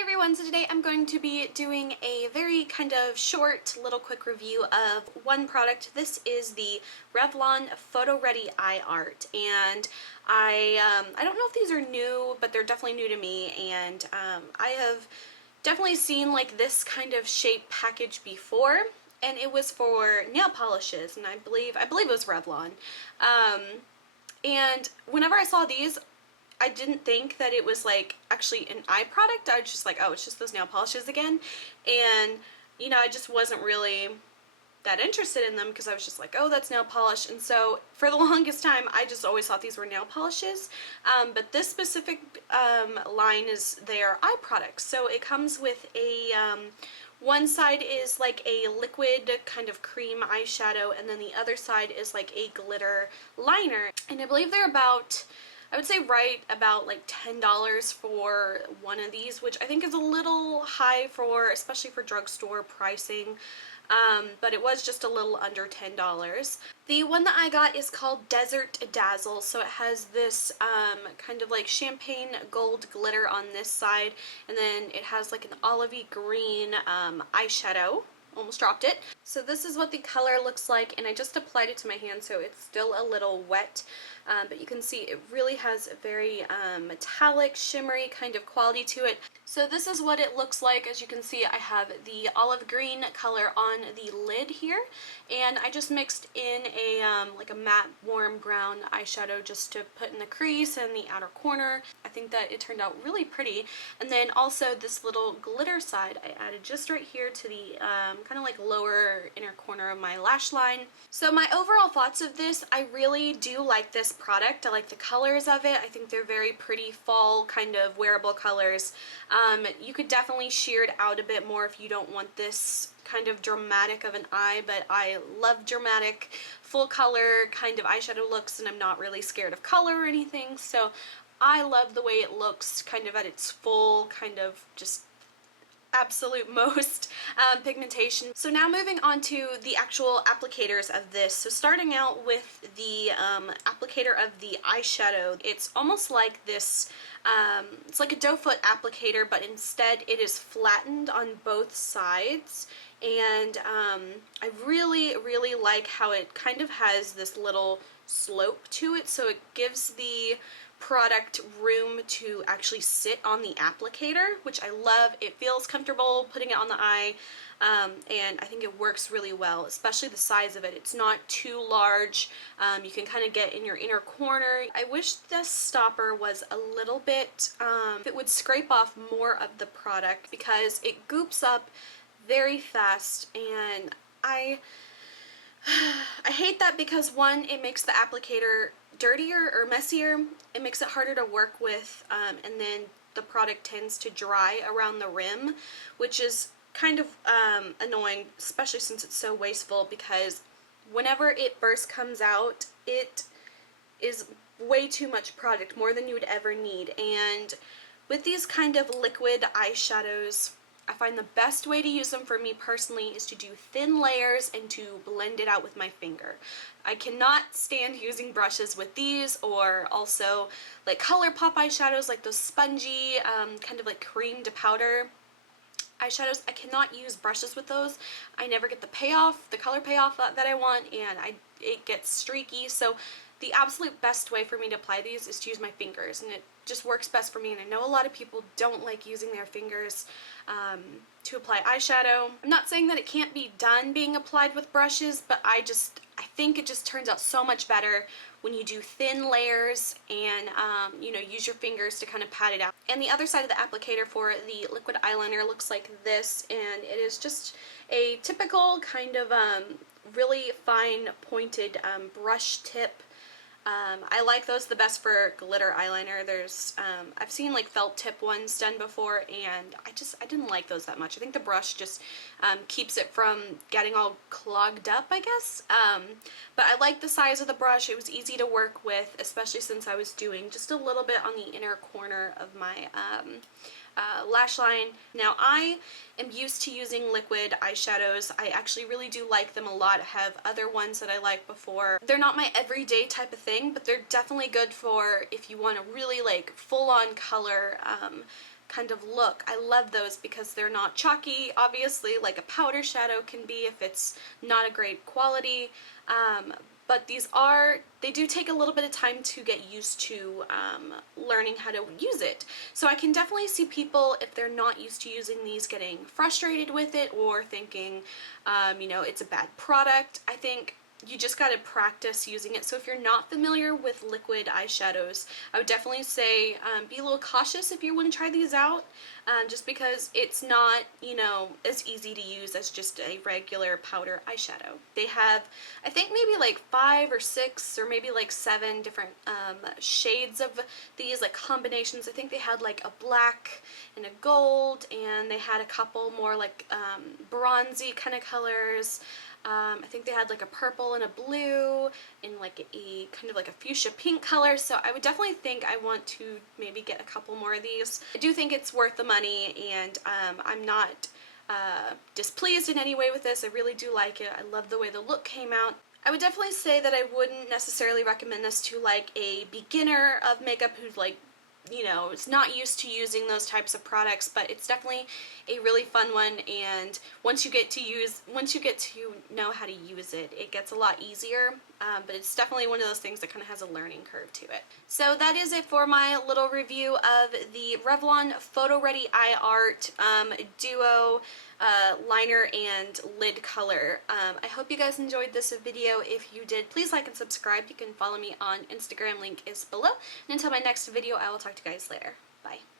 Hey everyone, so today I'm going to be doing a very kind of short little quick review of one product. This is the Revlon PhotoReady Eye Art, and I don't know if these are new, but they're definitely new to me, and I have definitely seen like this kind of shape package before, and it was for nail polishes, and I believe it was Revlon. And whenever I saw these, I didn't think that it was like actually an eye product. I was just like, oh, it's just those nail polishes again. And you know, I just wasn't really that interested in them because I was just like, oh, that's nail polish. And so for the longest time I just always thought these were nail polishes, but this specific line is their eye products. So it comes with a one side is like a liquid kind of cream eyeshadow, and then the other side is like a glitter liner, and I believe they're about, I would say right about like $10 for one of these, which I think is a little high for, especially for drugstore pricing, but it was just a little under $10. The one that I got is called Desert Dazzle, so it has this kind of like champagne gold glitter on this side, and then it has like an olivey green eyeshadow. Almost dropped it. So this is what the color looks like, and I just applied it to my hand, so it's still a little wet, but you can see it really has a very metallic, shimmery kind of quality to it. So this is what it looks like. As you can see, I have the olive green color on the lid here, and I just mixed in a like a matte warm brown eyeshadow just to put in the crease and the outer corner. I think that it turned out really pretty. And then also this little glitter side I added just right here to the kind of like lower inner corner of my lash line. So my overall thoughts of this, I really do like this product. I like the colors of it. I think they're very pretty fall kind of wearable colors. You could definitely shear it out a bit more if you don't want this kind of dramatic of an eye, but I love dramatic full color kind of eyeshadow looks, and I'm not really scared of color or anything, so I love the way it looks kind of at its full kind of just absolute most pigmentation. So now moving on to the actual applicators of this. So starting out with the applicator of the eyeshadow, it's almost like this, it's like a doe foot applicator, but instead it is flattened on both sides, and I really like how it kind of has this little slope to it, so it gives the product room to actually sit on the applicator, which I love. It feels comfortable putting it on the eye, and I think it works really well, especially the size of it. It's not too large. You can kind of get in your inner corner. I wish this stopper was a little bit, it would scrape off more of the product because it goops up very fast, and I hate that because one, it makes the applicator dirtier or messier, it makes it harder to work with, and then the product tends to dry around the rim, which is kind of annoying, especially since it's so wasteful, because whenever it first comes out, it is way too much product, more than you would ever need. And with these kind of liquid eyeshadows, I find the best way to use them for me personally is to do thin layers and to blend it out with my finger. I cannot stand using brushes with these, or also like ColourPop eyeshadows, like those spongy kind of like cream to powder eyeshadows. I cannot use brushes with those. I never get the payoff, the color payoff that I want, and it gets streaky. So the absolute best way for me to apply these is to use my fingers, and it just works best for me. And I know a lot of people don't like using their fingers to apply eyeshadow. I'm not saying that it can't be done being applied with brushes, but I think it just turns out so much better when you do thin layers and you know, use your fingers to kind of pat it out. And the other side of the applicator for the liquid eyeliner looks like this, and it is just a typical kind of really fine pointed brush tip. I like those the best for glitter eyeliner. There's I've seen like felt tip ones done before, and I didn't like those that much. I think the brush just keeps it from getting all clogged up, I guess. But I like the size of the brush. It was easy to work with, especially since I was doing just a little bit on the inner corner of my lash line. Now, I am used to using liquid eyeshadows. I actually really do like them a lot. I have other ones that I like before. They're not my everyday type of thing, but they're definitely good for if you want to really like full-on color kind of look. I love those because they're not chalky, obviously, like a powder shadow can be if it's not a great quality. But they do take a little bit of time to get used to learning how to use it. So I can definitely see people, if they're not used to using these, getting frustrated with it or thinking, you know, it's a bad product. I think you just got to practice using it. So if you're not familiar with liquid eyeshadows, I would definitely say be a little cautious if you want to try these out, just because it's not, you know, as easy to use as just a regular powder eyeshadow. They have, I think, maybe like 5 or 6 or maybe like 7 different shades of these, like combinations. I think they had like a black and a gold, and they had a couple more like bronzy kind of colors. I think they had like a purple and a blue and like a kind of like a fuchsia pink color, so I would definitely think I want to maybe get a couple more of these. I do think it's worth the money, and I'm not displeased in any way with this. I really do like it. I love the way the look came out. I would definitely say that I wouldn't necessarily recommend this to like a beginner of makeup who's like, you know, is not used to using those types of products, but it's definitely a really fun one, and once you get to know how to use it, it gets a lot easier, but it's definitely one of those things that kind of has a learning curve to it. So that is it for my little review of the Revlon PhotoReady Eye Art Duo liner and lid color. I hope you guys enjoyed this video. If you did, please like and subscribe. You can follow me on Instagram, link is below. And until my next video, I will talk to you guys later. Bye.